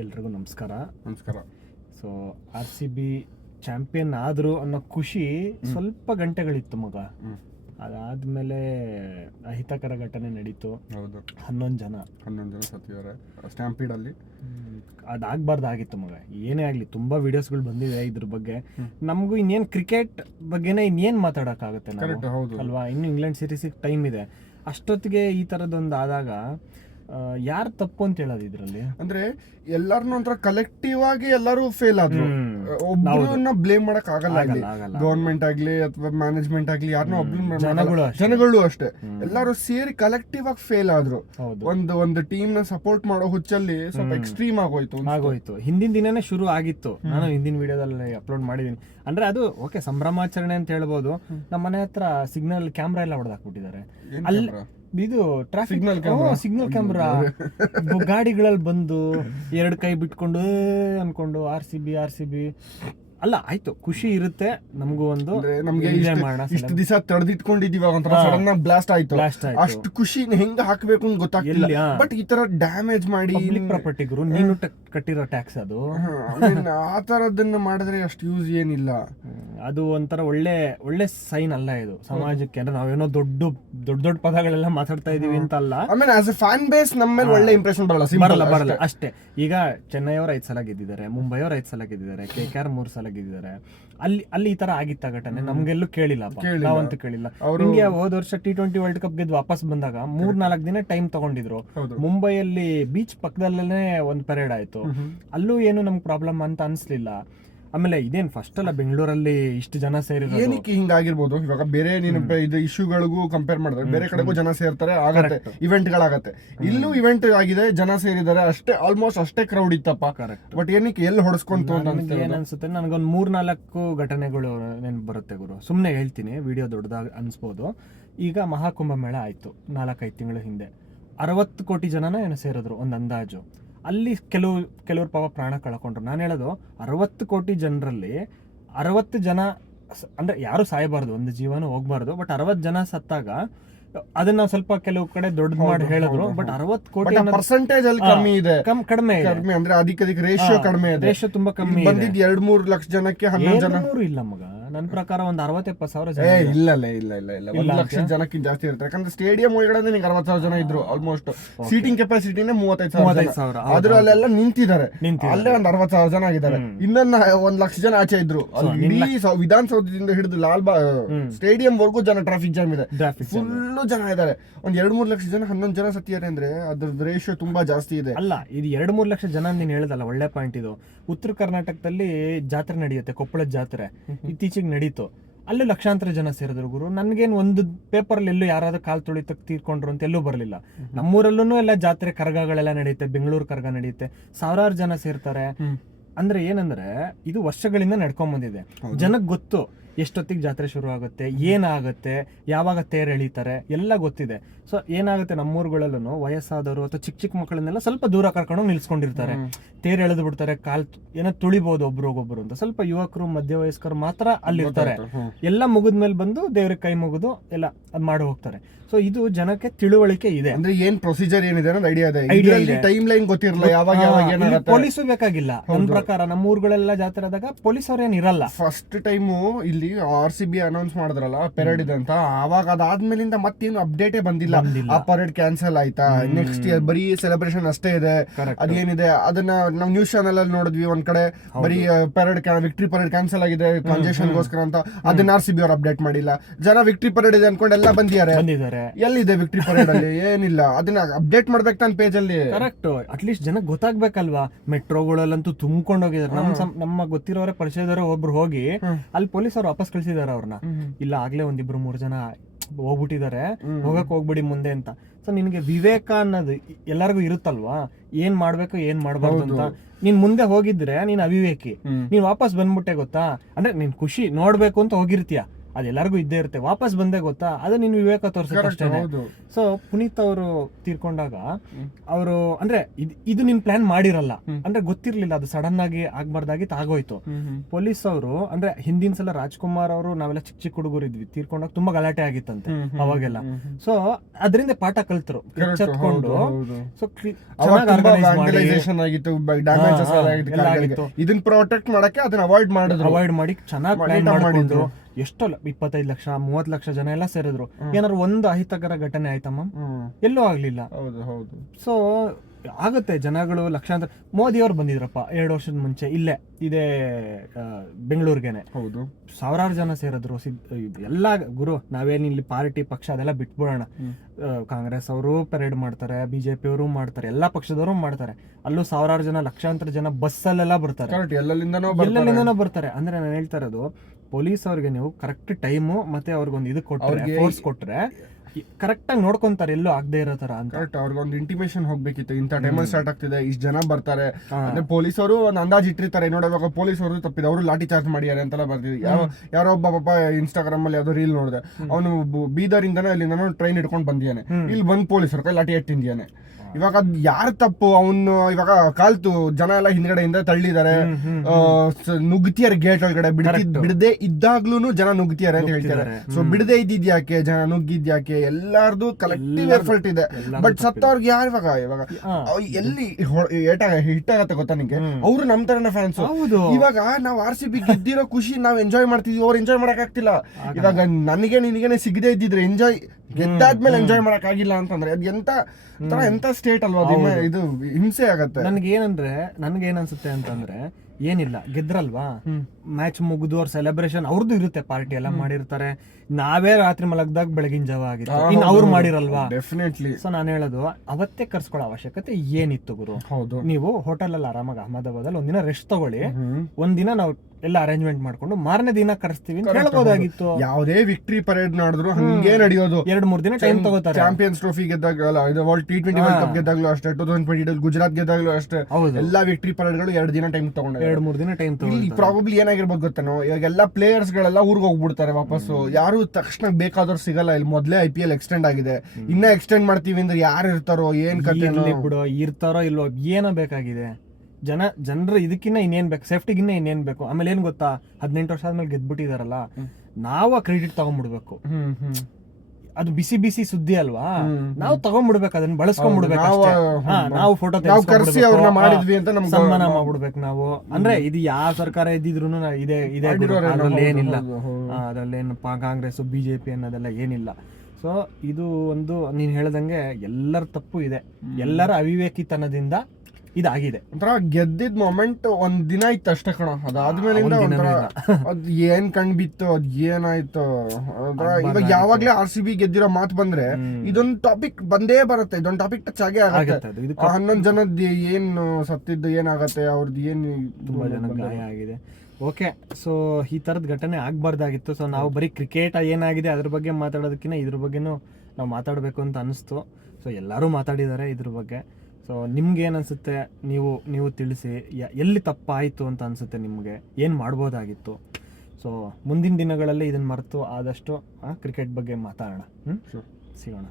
ಎಲ್ರಿಗೂ ನಮಸ್ಕಾರ. ನಮಸ್ಕಾರ. ಸೊ RCB ಚಾಂಪಿಯನ್ ಆದರು ಅನ್ನೋ ಖುಷಿ ಸ್ವಲ್ಪ ಗಂಟೆಗಳಿತ್ತು ಮಗ. ಅದಾದ್ಮೇಲೆ ಅಹಿತಕರ ಘಟನೆ ನಡೀತು. ಹೌದು, 11 ಜನ ಸತ್ತಿದ್ದಾರೆ ಸ್ಟ್ಯಾಂಪೀಡಲ್ಲಿ. ಅದಾಗಬಾರ್ದಾಗಿತ್ತು ಮಗ. ಏನೇ ಆಗಲಿ ತುಂಬ ವಿಡಿಯೋಸ್ಗಳು ಬಂದಿದೆ ಇದ್ರ ಬಗ್ಗೆ. ನಮಗೂ ಇನ್ನೇನು ಕ್ರಿಕೆಟ್ ಬಗ್ಗೆನೇ ಇನ್ನೇನು ಮಾತಾಡೋಕ್ಕಾಗುತ್ತೆ ಅಲ್ವಾ? ಇನ್ನು ಇಂಗ್ಲೆಂಡ್ ಸೀರೀಸಿಗೆ ಟೈಮ್ ಇದೆ. ಅಷ್ಟೊತ್ತಿಗೆ ಈ ಥರದೊಂದು ಆದಾಗ ಯಾರು ತಪ್ಪು ಅಂತ ಹೇಳೋದು ಇದ್ರಲ್ಲಿ? ಅಂದ್ರೆ ಎಲ್ಲಾರನ್ನೂ ಒಂಥರ ಕಲೆಕ್ಟಿವ್ ಆಗಿ ಎಲ್ಲರೂ ಫೇಲ್ ಆದ್ರು. ಒಬ್ಬರನ್ನ ಬ್ಲೇಮ್ ಮಾಡಕ್ ಆಗಲ್ಲ. ಗವರ್ಮೆಂಟ್ ಆಗ್ಲಿ ಅಥವಾ ಮ್ಯಾನೇಜ್ಮೆಂಟ್ ಆಗ್ಲಿ ಯಾರನ್ನ ಒಬ್ರು ಜನಗಳು ಅಷ್ಟೇ ಎಲ್ಲಾರು ಸೇರಿ ಕಲೆಕ್ಟಿವ್ ಆಗಿ ಫೇಲ್ ಆದ್ರು. ಒಂದು ಟೀಮ್ ನ ಸಪೋರ್ಟ್ ಮಾಡೋ ಹುಚ್ಚಲ್ಲಿ ಸ್ವಲ್ಪ ಎಕ್ಸ್ಟ್ರೀಮ್ ಆಗೋಯ್ತು. ಹಿಂದಿನ ದಿನನೇ ಶುರು ಆಗಿತ್ತು. ನಾನು ಹಿಂದಿನ ವಿಡಿಯೋದಲ್ಲಿ ಅಪ್ಲೋಡ್ ಮಾಡಿದೀನಿ. ಅಂದ್ರೆ ಅದು ಓಕೆ, ಸಂಭ್ರಮಾಚರಣೆ ಅಂತ ಹೇಳ್ಬೋದು. ನಮ್ಮ ಮನೆ ಹತ್ರ ಸಿಗ್ನಲ್ ಕ್ಯಾಮ್ರಾ ಎಲ್ಲ ಹೊಡೆದಾಕ್ಬಿಟ್ಟಿದ್ದಾರೆ. ಅಲ್ಲಿ ಇದು ಟ್ರಾಫಿಕ್ ಸಿಗ್ನಲ್ ಕ್ಯಾಮ್ರಾ ಗಾಡಿಗಳಲ್ಲಿ ಬಂದು 2 ಕೈ ಬಿಟ್ಕೊಂಡು ಅನ್ಕೊಂಡು RCB ಅಲ್ಲ, ಆಯ್ತು, ಖುಷಿ ಇರುತ್ತೆ ನಮಗೂ. ಒಂದು ನಮ್ಗೆ ಇಷ್ಟು ದಿವಸ ತಡೆದಿಟ್ಕೊಂಡಿದೀವಿ, ಒಂಥರ ಸಡನ್ ಆಗಿ ಬ್ಲಾಸ್ಟ್ ಆಯ್ತು. ಅಷ್ಟು ಖುಷಿ ಹೆಂಗ್ ಹಾಕ್ಬೇಕು ಅಂತ ಗೊತ್ತಾಗ್ತಿಲ್ಲ. ಬಟ್ ಈ ತರ ಡ್ಯಾಮೇಜ್ ಮಾಡಿ ಪ್ರಾಪರ್ಟಿಗೂ ನೀನು ಕಟ್ಟಿರೋ ಟ್ಯಾಕ್ಸ್ ಅದು ಆ ತರದನ್ನ ಮಾಡಿದ್ರೆ ಅಷ್ಟು ಯೂಸ್ ಏನಿಲ್ಲ. ಅದು ಒಂಥರ ಒಳ್ಳೆ ಸೈನ್ ಅಲ್ಲ ಇದು ಸಮಾಜಕ್ಕೆ. ಅಂದ್ರೆ ನಾವೇನೋ ದೊಡ್ಡ ಪದಗಳೆಲ್ಲ ಮಾತಾಡ್ತಾ ಇದೀವಿ ಅಂತ ಅಲ್ಲ. ಆಮೇಲೆ ಆಸ್ ಎ ಫ್ಯಾನ್ ಬೇಸ್ ನಮ್ಮ ಮೇಲೆ ಒಳ್ಳೆ ಇಂಪ್ರೆಷನ್ ಬರಲ್ಲ ಅಷ್ಟೇ. ಈಗ ಚೆನ್ನೈ ಅವರು 5 ಸಲ ಗೆದ್ದಿದ್ದಾರೆ, ಮುಂಬೈ ಅವರು 5 ಸಲ ಗೆದ್ದಿದ್ದಾರೆ, KKR 3 ಸಲ ಗೆದ್ದಿದ್ದಾರೆ. ಅಲ್ಲಿ ಈ ತರ ಆಗಿತ್ತ ಘಟನೆ ನಮ್ಗೆಲ್ಲೂ ಕೇಳಿಲ್ಲ, ನಾವಂತೂ ಕೇಳಿಲ್ಲ. ಇಂಡಿಯಾ ಹೋದ ವರ್ಷ T20 ವರ್ಲ್ಡ್ ಕಪ್ ಗೆದ್ದು ವಾಪಸ್ ಬಂದಾಗ 3-4 ದಿನ ಟೈಮ್ ತಗೊಂಡಿದ್ರು. ಮುಂಬೈಯಲ್ಲಿ ಬೀಚ್ ಪಕ್ಕದಲ್ಲೇ ಒಂದು ಪರೇಡ್ ಆಯ್ತು. ಅಲ್ಲೂ ಏನು ನಮ್ಗೆ ಪ್ರಾಬ್ಲಮ್ ಅಂತ ಅನ್ಸ್ಲಿಲ್ಲ. ಆಮೇಲೆ ಇದೇನ್ ಫಸ್ಟ್ ಅಲ್ಲ ಬೆಂಗಳೂರಲ್ಲಿ ಇಷ್ಟು ಜನ ಸೇರಿರೋದು. ಏನಕ್ಕೆ ಹಿಂಗಾಗಿರ್ಬೋದು? ಇವಾಗ ಬೇರೆ ನೀನು ಇದು ಇಶ್ಯೂಗಳಿಗೂ ಕಂಪೇರ್ ಮಾಡಿದ್ರೆ ಬೇರೆ ಕಡೆಗೂ ಜನ ಸೇರ್ತಾರೆ, ಆಗತ್ತೆ, ಇವೆಂಟ್ ಗಳಾಗತ್ತೆ. ಇಲ್ಲೂ ಇವೆಂಟ್ ಆಗಿದೆ, ಜನ ಸೇರಿದ್ದಾರೆ ಅಷ್ಟೇ, ಆಲ್ಮೋಸ್ಟ್ ಅಷ್ಟೇ ಕ್ರೌಡ್ ಇತ್ತಪ್ಪ. ಬಟ್ ಏನಕ್ಕೆ ಎಲ್ಲಿ ಹೊಡೆಸ್ಕೊಂತು ಅಂತ ಏನ್ ಅನ್ಸುತ್ತೆ ನನಗೊಂದು 3-4 ಘಟನೆಗಳು ನೆನ್ಪು ಬರುತ್ತೆ ಗುರು. ಸುಮ್ನೆ ಹೇಳ್ತೀನಿ, ವಿಡಿಯೋ ದೊಡ್ಡದಾಗಿ ಅನ್ಸ್ಬೋದು. ಈಗ ಮಹಾಕುಂಭ ಮೇಳ ಆಯ್ತು 4-5 ತಿಂಗಳ ಹಿಂದೆ. 60 ಕೋಟಿ ಜನನ ಏನೋ ಸೇರಿದ್ರು ಒಂದು ಅಂದಾಜು. ಅಲ್ಲಿ ಕೆಲವರು ಪಾಪ ಪ್ರಾಣ ಕಳ್ಕೊಂಡ್ರು. ನಾನು ಹೇಳೋದು 60 ಕೋಟಿ ಜನರಲ್ಲಿ 60 ಜನ ಅಂದ್ರೆ ಯಾರು ಸಾಯಬಾರ್ದು, ಒಂದು ಜೀವನ ಹೋಗ್ಬಾರ್ದು. ಬಟ್ 60 ಜನ ಸತ್ತಾಗ ಅದನ್ನ ಸ್ವಲ್ಪ ಕೆಲವು ಕಡೆ ದೊಡ್ಡ ಮಾಡಿ ಹೇಳಿದ್ರು. ಬಟ್ 60 ಕೋಟಿ ಪರ್ಸೆಂಟೇಜ್ ಅಲ್ಲಿ ಕಮ್ಮಿ ಇದೆ, ಕಡಿಮೆ ಅಂದ್ರೆ ಅದಕ್ಕೆ ರೇಷಿಯೋ ಕಡಿಮೆ ಇದೆ. ರೇಷಿಯೋ ತುಂಬಾ ಕಮ್ಮಿ. ಬಂದಿದ್ದು 2-3 ಲಕ್ಷ ಜನಕ್ಕೆ 11 ಜನ ಇಲ್ಲ ಮಗ. ನನ್ನ ಪ್ರಕಾರ ಒಂದು 60-70 ಸಾವಿರ ಜನ. ಇಲ್ಲ 1 ಲಕ್ಷ ಜನಕ್ಕಿಂತ ಜಾಸ್ತಿ ಇರುತ್ತೆ. ಯಾಕಂದ್ರೆ ಸ್ಟೇಡಿಯಂ ಒಳಗಡೆ ನಿಂಗೆ 60,000 ಜನ ಇದ್ರು. ಆಲ್ಮೋಸ್ಟ್ ಸೀಟಿಂಗ್ ಕೆಪಾಸಿಟಿನೇ 35,000. ಅದ್ರಲ್ಲೆಲ್ಲ ನಿಂತಿದ್ದಾರೆ. ಅಲ್ಲೇ ಒಂದು 60,000 ಜನ ಆಗಿದ್ದಾರೆ. ಇನ್ನೊಂದು 1 ಲಕ್ಷ ಜನ ಆಚೆ ಇದ್ರು. ವಿಧಾನಸೌಧದಿಂದ ಹಿಡಿದು ಸ್ಟೇಡಿಯಂ ವರ್ಗೂ ಜನ ಟ್ರಾಫಿಕ್ ಜಾಮ್ ಇದೆ, ಫುಲ್ ಜನ ಇದ್ದಾರೆ. ಒಂದ್ 2-3 ಲಕ್ಷ ಜನ 11 ಜನ ಸತ್ತಿದ್ದಾರೆ ಅಂದ್ರೆ ಅದ್ರ ರೇಷಿಯೋ ತುಂಬಾ ಜಾಸ್ತಿ ಇದೆ. ಅಲ್ಲ, ಇದು 2-3 ಲಕ್ಷ ಜನ ನೀನ್ ಹೇಳದಲ್ಲ, ಒಳ್ಳೆ ಪಾಯಿಂಟ್ ಇದು. ಉತ್ತರ ಕರ್ನಾಟಕದಲ್ಲಿ ಜಾತ್ರೆ ನಡೆಯುತ್ತೆ, ಕೊಪ್ಪಳದ ಜಾತ್ರೆ ಇತ್ತೀಚೆಗೆ ನಡೀತು. ಅಲ್ಲೂ ಲಕ್ಷಾಂತರ ಜನ ಸೇರಿದ್ರು ಗುರು. ನನ್ಗೇನು ಒಂದು ಪೇಪರ್ ಎಲ್ಲೂ ಯಾರಾದ್ರೂ ಕಾಲ್ ತುಳಿತಕ್ಕೆ ತೀರ್ಕೊಂಡ್ರು ಅಂತ ಎಲ್ಲೂ ಬರಲಿಲ್ಲ. ನಮ್ಮೂರಲ್ಲೂ ಎಲ್ಲ ಜಾತ್ರೆ ಕರಗಗಳೆಲ್ಲ ನಡೆಯುತ್ತೆ, ಬೆಂಗಳೂರು ಕರಗ ನಡೆಯುತ್ತೆ, ಸಾವಿರಾರು ಜನ ಸೇರ್ತಾರೆ. ಅಂದ್ರೆ ಏನಂದ್ರೆ ಇದು ವರ್ಷಗಳಿಂದ ನಡ್ಕೊಂಡ್ ಬಂದಿದೆ. ಜನಕ್ಕೆ ಗೊತ್ತು ಎಷ್ಟೊತ್ತಿಗೆ ಜಾತ್ರೆ ಶುರು ಆಗುತ್ತೆ, ಏನಾಗುತ್ತೆ, ಯಾವಾಗ ತೇರು ಎಳಿತಾರೆ ಎಲ್ಲ ಗೊತ್ತಿದೆ. ಸೊ ಏನಾಗುತ್ತೆ, ನಮ್ಮೂರುಗಳಲ್ಲೂ ವಯಸ್ಸಾದವರು ಅಥವಾ ಚಿಕ್ಕ ಮಕ್ಕಳನ್ನೆಲ್ಲ ಸ್ವಲ್ಪ ದೂರ ಕರ್ಕೊಂಡು ನಿಲ್ಸ್ಕೊಂಡಿರ್ತಾರೆ. ತೇರು ಎಳೆದು ಬಿಡ್ತಾರೆ, ಏನೋ ತುಳಿಬಹುದು ಒಬ್ರಿಗೊಬ್ರು ಅಂತ. ಸ್ವಲ್ಪ ಯುವಕರು ಮಧ್ಯವಯಸ್ಕರು ಮಾತ್ರ ಅಲ್ಲಿರ್ತಾರೆ. ಎಲ್ಲ ಮುಗಿದ್ಮೇಲೆ ಬಂದು ದೇವ್ರಿಗೆ ಕೈ ಮುಗಿದು ಎಲ್ಲ ಅದ್ ಮಾಡಿ ಹೋಗ್ತಾರೆ. ಸೊ ಇದು ಜನಕ್ಕೆ ತಿಳುವಳಿಕೆ ಇದೆ. ಅಂದ್ರೆ ಏನ್ ಪ್ರೊಸೀಜರ್ ಏನಿದೆ ಅನ್ನೋದು ಐಡಿಯಾ ಇದೆ. ಟೈಮ್ ಲೈನ್ ಗೊತ್ತಿರಲ್ಲ, ಯಾವಾಗ ಪೊಲೀಸು ಬೇಕಾಗಿಲ್ಲ. ನನ್ನ ಪ್ರಕಾರ ನಮ್ಮ ಊರುಗಳೆಲ್ಲ ಜಾತ್ರೆ ಆದಾಗ ಪೊಲೀಸ್ ಅವ್ರು ಏನ್ ಇರಲ್ಲ. ಫಸ್ಟ್ ಟೈಮು ಇಲ್ಲಿ RCB ಅನೌನ್ಸ್ ಮಾಡಿದ್ರಲ್ಲ ಪೆರೇಡ್ ಇದೆ ಅಂತ, ಅವಾಗ ಅದಾದ್ಮೇಲಿಂದ ಮತ್ತೇನು ಅಪ್ಡೇಟೇ ಬಂದಿಲ್ಲ. ಆ ಪರೇಡ್ ಕ್ಯಾನ್ಸಲ್ ಆಯ್ತಾ, ನೆಕ್ಸ್ಟ್ ಇಯರ್ ಬರೀ ಸೆಲೆಬ್ರೇಷನ್ ಅಷ್ಟೇ ಇದೆ. ಅದೇನಿದೆ ಅದನ್ನ ನಾವು ನ್ಯೂಸ್ ಚಾನೆಲ್ ಅಲ್ಲಿ ನೋಡಿದ್ವಿ. ಒಂದ್ ಕಡೆ ಬರೀ ವಿಕ್ಟ್ರಿ ಪರೇಡ್ ಕ್ಯಾನ್ಸಲ್ ಆಗಿದೆ ಕಂಜೆಷನ್ ಗೋಸ್ಕರ ಅಂತ. ಅದನ್ನ RCB ಅವ್ರು ಅಪ್ಡೇಟ್ ಮಾಡಿಲ್ಲ. ಜನ ವಿಕ್ಟ್ರಿ ಪರೇಡ್ ಇದೆ ಅನ್ಕೊಂಡು ಎಲ್ಲ ಬಂದಿದ್ದಾರೆ. ಎಲ್ಲಿದೆ ವಿಕ್ಟ್ರಿ ಪರೇಡ್ ಅಲ್ಲಿ? ಏನಿಲ್ಲ. ಅದನ್ನ ಅಪ್ಡೇಟ್ ಮಾಡ್ಬೇಕು ತಾನು ಪೇಜ್ ಅಲ್ಲಿ. ಕರೆಕ್ಟ್. ಅಟ್ಲೀಸ್ಟ್ ಜನಕ್ಕೆ ಗೊತ್ತಾಗ್ಬೇಕಲ್ವಾ. ಮೆಟ್ರೋಗಳಲ್ಲಂತೂ ತುಂಬ್ಕೊಂಡು ಹೋಗಿದ್ದಾರೆ. ನಮ್ಮ ಗೊತ್ತಿರೋರೇ ಪರಿಚಯದವರೇ ಒಬ್ರು ಹೋಗಿ ಅಲ್ಲಿ ಪೊಲೀಸ್ ಅವ್ರು ವಾಪಸ್ ಕಳ್ಸಿದಾರೆ ಅವ್ರನ್ನ. ಇಲ್ಲ ಆಗ್ಲೇ 1-2-3 ಜನ ಹೋಗ್ಬಿಟ್ಟಿದ್ದಾರೆ, ಹೋಗಕ್ ಹೋಗ್ಬಿಡಿ ಮುಂದೆ ಅಂತ. ಸೊ ನಿನ್ಗೆ ವಿವೇಕ ಅನ್ನೋದು ಎಲ್ಲರಿಗೂ ಇರುತ್ತಲ್ವಾ, ಏನ್ ಮಾಡ್ಬೇಕು ಏನ್ ಮಾಡ್ಬಾರ್ದು ಅಂತ. ನೀನ್ ಮುಂದೆ ಹೋಗಿದ್ರೆ ನೀನ್ ಅವಿವೇಕಿ. ನೀನ್ ವಾಪಸ್ ಬಂದ್ಬಿಟ್ಟೆ ಗೊತ್ತಾ. ಅಂದ್ರೆ ನೀನ್ ಖುಷಿ ನೋಡ್ಬೇಕು ಅಂತ ಹೋಗಿರ್ತೀಯ, ಅದೆಲ್ಲರಿಗೂ ಇದ್ದೇ ಇರುತ್ತೆ. ವಾಪಸ್ ಬಂದೇ ಗೊತ್ತಾ, ಅದು ನೀನು ವಿವೇಕ ತೋರಿಸುತ್ತೆ ಅಷ್ಟೇ. ಹೌದು. ಸೊ ಪುನೀತ್ ಅವರು ತೀರ್ಕೊಂಡಾಗ ಅವರು ಅಂದ್ರೆ ಇದು ನೀನ್ ಪ್ಲಾನ್ ಮಾಡಿರಲ್ಲ, ಅಂದ್ರೆ ಗೊತ್ತಿರ್ಲಿಲ್ಲ, ಅದು ಸಡನ್ ಆಗಿ ಆಗ್ಬಾರ್ದಾಗಿತ್ತು, ಆಗೋಯ್ತು. ಪೊಲೀಸ್ ಅವರು ಅಂದ್ರೆ ಹಿಂದಿನ ಸಲ ರಾಜ್ಕುಮಾರ್ ಅವರು ನಾವೆಲ್ಲ ಚಿಕ್ಕ ಚಿಕ್ಕ ಹುಡುಗರು ಇದ್ವಿ, ತೀರ್ಕೊಂಡಾಗ ತುಂಬಾ ಗಲಾಟೆ ಆಗಿತ್ತಂತೆ ಅವಾಗೆಲ್ಲ. ಸೊ ಅದರಿಂದ ಪಾಠ ಕಲ್ತರು, ಎಚ್ಚೆತ್ಕೊಂಡು. ಸೊ ಚೆನ್ನಾಗಿ ಆರ್ಗನೈಸ್ ಮಾಡಿ ಆಗಿತ್ತು, ಡ್ಯಾಮೇಜಸ್ ಆಗಿತ್ತು, ಇದನ್ನ ಪ್ರೊಟೆಕ್ಟ್ ಮಾಡಕ್ಕೆ ಅದನ್ನ ಅವಾಯ್ಡ್ ಮಾಡಿ ಚೆನ್ನಾಗಿ ಪ್ಲಾನ್ ಮಾಡ್ಕೊಂಡು ಎಷ್ಟೋ 25 ಲಕ್ಷ 30 ಲಕ್ಷ ಜನ ಎಲ್ಲ ಸೇರಿದ್ರು. ಏನಾದ್ರು ಒಂದು ಅಹಿತಕರ ಘಟನೆ ಆಯ್ತಮ್ಮ? ಎಲ್ಲೂ ಆಗ್ಲಿಲ್ಲ. ಸೊ ಆಗುತ್ತೆ, ಜನಗಳು ಲಕ್ಷಾಂತರ. ಮೋದಿ ಅವ್ರು ಬಂದಿದ್ರಪ್ಪ 2 ವರ್ಷದ ಮುಂಚೆ ಇದೇ ಬೆಂಗಳೂರಿಗೆನೆ. ಹೌದು, ಸಾವಿರಾರು ಜನ ಸೇರಿದ್ರು. ಎಲ್ಲ ಗುರು, ನಾವೇನ್ ಇಲ್ಲಿ ಪಾರ್ಟಿ ಪಕ್ಷ ಅದೆಲ್ಲ ಬಿಟ್ಬಿಡೋಣ. ಕಾಂಗ್ರೆಸ್ ಅವರು ಪೆರೇಡ್ ಮಾಡ್ತಾರೆ, ಬಿಜೆಪಿ ಅವರು ಮಾಡ್ತಾರೆ, ಎಲ್ಲಾ ಪಕ್ಷದವರು ಮಾಡ್ತಾರೆ. ಅಲ್ಲೂ ಸಾವಿರಾರು ಜನ, ಲಕ್ಷಾಂತರ ಜನ ಬಸ್ಸಲ್ಲೆಲ್ಲ ಬರ್ತಾರೆ, ಎಲ್ಲೆಲ್ಲಿಂದನೋ ಬರ್ತಾರೆ. ಅಂದ್ರೆ ನಾನು ಹೇಳ್ತಾ ಇರೋದು, ಪೊಲೀಸ್ ಅವ್ರಿಗೆ ನೀವು ಕರೆಕ್ಟ್ ಟೈಮು ಮತ್ತೆ ಅವ್ರಿಗೊಂದು ಇದು ಕೊಟ್ರೆ, ಫೋರ್ಸ್ ಕೊಟ್ರೆ ಕರೆಕ್ಟ್ ಆಗಿ ನೋಡ್ಕೊಂತಾರೆ, ಎಲ್ಲೂ ಆಗದೆ ಇರೋ ತರ ಅಂತ. ಕರೆಕ್ಟ್, ಅವ್ರಿಗೊಂದು ಇಂಟಿಮೇಷನ್ ಹೋಗ್ಬೇಕಿತ್ತು, ಇಂಥ ಟೈಮಲ್ಲಿ ಸ್ಟಾರ್ಟ್ ಆಗ್ತಿದೆ, ಇಷ್ಟು ಜನ ಬರ್ತಾರೆ. ಅಂದ್ರೆ ಪೊಲೀಸ್ ಅವರು ಒಂದು ಅಂದಾಜ್ ಇಟ್ಟಿರ್ತಾರೆ, ನೋಡುವಾಗ ಪೊಲೀಸ್ ಅವರು ತಪ್ಪಿದೆ, ಅವರು ಲಾಠಿ ಚಾರ್ಜ್ ಮಾಡಿದ್ದಾರೆ ಅಂತೆಲ್ಲ ಬರ್ತಿದ್ವಿ. ಯಾರೋ ಒಬ್ಬ ಪಾಪ ಇನ್ಸ್ಟಾಗ್ರಾಮ್ ಅಲ್ಲಿ ಯಾವ್ದೋ ರೀಲ್ ನೋಡಿದೆ, ಅವನು ಬೀದರಿಂದನೋ ಅಲ್ಲಿಂದನೋ ಟ್ರೈನ್ ಹಿಡ್ಕೊಂಡು ಬಂದಿಯಾನೆ, ಇಲ್ಲಿ ಬಂದ್ ಪೊಲೀಸರು ಕೈ ಲಾಠಿ ಎಟ್ಟಿಂದಿಯಾನೆ. ಇವಾಗ ಅದ್ ಯಾರ ತಪ್ಪು? ಅವನು ಇವಾಗ ಕಾಲ್ತು ಜನ ಎಲ್ಲ ಹಿಂದ್ಗಡೆಯಿಂದ ತಳ್ಳಿದ್ದಾರೆ, ನುಗ್ತಿಯಾರೆ ಗೇಟ್ ಒಳಗಡೆ, ಬಿಡದೆ ಇದ್ದಾಗ್ಲೂ ಜನ ನುಗ್ತಿಯಾರೆ ಅಂತ ಹೇಳ್ತಾರೆ. ಸೊ ಬಿಡದೆ ಇದ್ದಿದ್ಯಾಕೆ, ಜನ ನುಗ್ಗಿದ್ಯಾಕೆ, ಎಲ್ಲಾರ್ದು ಕಲೆಕ್ಟಿವ್ ಎಫರ್ಟ್ ಇದೆ. ಬಟ್ ಸತ್ತವ್ರಿಗೆ ಯಾರು ಇವಾಗ ಎಲ್ಲಿ ಹಿಟ್ಟಾಗತ್ತೆ ಗೊತ್ತಾ ನಿಂಗೆ? ಅವ್ರು ನಮ್ ತರನ ಫ್ಯಾನ್ಸ್. ಇವಾಗ ನಾವ್ RCB ಗೆದ್ದಿರೋ ಖುಷಿ ನಾವ್ ಎಂಜಾಯ್ ಮಾಡ್ತಿದ್ವಿ, ಅವ್ರು ಎಂಜಾಯ್ ಮಾಡಕ್ ಆಗ್ತಿಲ್ಲ. ಇವಾಗ ನನಗೆ ನಿನಗೇನೆ ಸಿಗದೆ ಇದ್ದಿದ್ರೆ ಎಂಜಾಯ್, ಗೆದ್ದಾದ್ಮೇಲೆ ಎಂಜಾಯ್ ಮಾಡಕ್ ಆಗಿಲ್ಲ ಅಂತಂದ್ರೆ ಅದ್ ಎಂತ ಸ್ಟೇಟ್ ಅಲ್ವಾ, ಇದು ಹಿಂಸೆ ಆಗತ್ತೆ. ನನ್ಗೇನ್ ಅನ್ಸುತ್ತೆ ಅಂತಂದ್ರೆ, ಏನಿಲ್ಲ ಗೆದ್ರಲ್ವಾ, ಮ್ಯಾಚ್ ಮುಗಿದು ಅವ್ರ ಸೆಲೆಬ್ರೇಷನ್ ಅವ್ರದ್ದು ಇರುತ್ತೆ, ಪಾರ್ಟಿ ಎಲ್ಲ ಮಾಡಿರ್ತಾರೆ. ನಾವೇ ರಾತ್ರಿ ಮಲಗ್ದಾಗ ಬೆಳಗಿನ ಜಾವ ಆಗಿತ್ತು, ಇನ್ನು ಅವ್ರು ಮಾಡಿರಲ್ವಾ? ಡೆಫಿನೆಟ್ಲಿ. ಸೊ ನಾನು ಹೇಳೋದು, ಅವತ್ತೇ ಕರ್ಸ್ಕೊಳ್ಳೋ ಅವಶ್ಯಕತೆ ಏನಿತ್ತು ಗುರು? ಹೌದು, ನೀವು ಹೋಟೆಲ್ ಅಲ್ಲಿ ಆರಾಮಾಗಿ ಅಹಮದಾಬಾದ್ ಒಂದಿನ ರೆಸ್ಟ್ ತಗೊಳ್ಳಿ, ಒಂದಿನ ನಾವು ಎಲ್ಲ ಅರೇಂಜ್ಮೆಂಟ್ ಮಾಡ್ಕೊಂಡು ಮಾರನೇ ದಿನ ಕರೆಸ್ತೀವಿ ಅಂತ ಹೇಳ್ಬೋದಾಗಿತ್ತು. ಯಾವುದೇ ವಿಕ್ಟ್ರಿ ಪರೇಡ್ ಮಾಡಿದ್ರು ಹಂಗೆ ನಡೆಯೋದು. 2-3 ದಿನ ಟೈಮ್ ತಗೋತಾರೆ. ಚಾಂಪಿಯನ್ಸ್ ಟ್ರೋಫಿ ಗೆದ್ದಾಗ, ವರ್ಲ್ಡ್ T20 ವರ್ಲ್ಡ್ ಕಪ್ ಗೆದ್ದಾಗ್ಲೂ ಅಷ್ಟೇ, 2022 ಗುಜರಾತ್ ಗೆದ್ದಾಗ್ಲೂ ಅಷ್ಟೇ, ಎಲ್ಲಾ ವಿಕ್ಟ್ರಿ ಪರೇಡ್ಗಳು 2 ದಿನ ಟೈಮ್ ತಗೊಂಡು 2-3 ದಿನ ಟೈಮ್ ತಗೊಂಡು. ಪ್ರಾಬಬ್ಲಿ ಏನಾಗಿರ್ಬೋದು ಗೊತ್ತೇನೋ, ಇವಾಗ ಎಲ್ಲಾ ಪ್ಲೇಯರ್ಸ್ ಗಳೆಲ್ಲ ಊರಿಗೆ ಹೋಗ್ಬಿಡ್ತಾರೆ ವಾಪಸ್ಸು, ಯಾರು ತಕ್ಷಣ ಬೇಕಾದವ್ರು ಸಿಗಲ್ಲ. ಇಲ್ಲಿ ಮೊದ್ಲೇ IPL ಎಕ್ಸ್ಟೆಂಡ್ ಆಗಿದೆ, ಇನ್ನ ಎಕ್ಸ್ಟೆಂಡ್ ಮಾಡ್ತೀವಿ ಅಂದ್ರೆ ಯಾರು ಇರ್ತಾರೋ, ಏನ್ ಕತೆ ಬಿಡೋ, ಇರ್ತಾರೋ ಇಲ್ವೋ, ಏನೋ ಬೇಕಾಗಿದೆ. ಜನರು ಇದಕ್ಕಿನ್ನ ಇನ್ನೇನ್ ಬೇಕು, ಸೇಫ್ಟಿಗಿನ್ನ ಇನ್ನೇನ್ ಬೇಕು. ಆಮೇಲೆ ಏನ್ ಗೊತ್ತಾ, 18 ವರ್ಷ ಆದ್ಮೇಲೆ ಗೆದ್ಬಿಟ್ಟಿದಾರಲ್ಲ, ನಾವು ಆ ಕ್ರೆಡಿಟ್ ತಗೊಂಡ್ಬಿಡ್ಬೇಕು. ಅದು ಬಿಸಿ ಸುದ್ದಿ ಅಲ್ವಾ, ನಾವು ತಗೊಂಡ್ಬಿಡ್ಬೇಕು, ಅದನ್ನ ಬಳಸ್ಕೊಂಡ್ಬಿಡ್ಬೇಕು. ನಾವು ಫೋಟೋ ಸನ್ಮಾನ ಮಾಡ್ಬಿಡ್ಬೇಕು ನಾವು. ಅಂದ್ರೆ ಇದು ಯಾವ ಸರ್ಕಾರ ಇದ್ದಿದ್ರು ಇದೆ ಅದ್ರಲ್ಲಿ ಏನಿಲ್ಲ, ಅದ್ರಲ್ಲೇನು ಕಾಂಗ್ರೆಸ್ BJP ಅನ್ನೋದೆಲ್ಲ ಏನಿಲ್ಲ. ಸೊ ಇದು ಒಂದು ನೀನ್ ಹೇಳ್ದಂಗೆ ಎಲ್ಲರ ತಪ್ಪು ಇದೆ, ಎಲ್ಲರ ಅವಿವೇಕಿತನದಿಂದ ಇದಾಗಿದೆ. ಒಂಥರ ಗೆದ್ದಿದ್ ಮೊಮೆಂಟ್ ಒಂದ್ ದಿನ ಇತ್ತು ಅಷ್ಟೇ ಕಣ, ಅದಾದ್ಮೇಲಿಂದ ಅದ್ ಏನ್ ಕಂಡ್ಬಿತ್ತು, ಅದ್ ಏನಾಯ್ತು. ಇವಾಗ ಯಾವಾಗ್ಲೇ RCB ಗೆದ್ದಿರೋ ಮಾತು ಬಂದ್ರೆ ಇದೊಂದು ಟಾಪಿಕ್ ಬಂದೇ ಬರುತ್ತೆ, ಇದೊಂದು ಟಾಪಿಕ್ ಟಚ್ ಆಗೇ ಆಗುತ್ತೆ. 11 ಜನದ್ ಏನು ಸತ್ತಿದ್ದು ಏನಾಗತ್ತೆ, ಅವ್ರದ್ದು ಏನು ತುಂಬಾ ಜನ ಗಾಯ ಆಗಿದೆ. ಓಕೆ, ಸೊ ಈ ತರದ ಘಟನೆ ಆಗ್ಬಾರ್ದಾಗಿತ್ತು. ಸೊ ನಾವು ಬರೀ ಕ್ರಿಕೆಟ್ ಏನಾಗಿದೆ ಅದ್ರ ಬಗ್ಗೆ ಮಾತಾಡೋದಕ್ಕಿಂತ ಇದ್ರ ಬಗ್ಗೆನೂ ನಾವು ಮಾತಾಡಬೇಕು ಅಂತ ಅನಿಸ್ತು. ಸೊ ಎಲ್ಲರೂ ಮಾತಾಡಿದ್ದಾರೆ ಇದ್ರ ಬಗ್ಗೆ. ಸೊ ನಿಮ್ಗೆ ಏನು ಅನಿಸುತ್ತೆ, ನೀವು ತಿಳಿಸಿ, ಎಲ್ಲಿ ತಪ್ಪಾಯಿತು ಅಂತ ಅನಿಸುತ್ತೆ ನಿಮಗೆ, ಏನು ಮಾಡ್ಬೋದಾಗಿತ್ತು? ಸೊ ಮುಂದಿನ ದಿನಗಳಲ್ಲಿ ಇದನ್ನು ಮರೆತು ಆದಷ್ಟು ಕ್ರಿಕೆಟ್ ಬಗ್ಗೆ ಮಾತಾಡೋಣ. ಸಿಗೋಣ.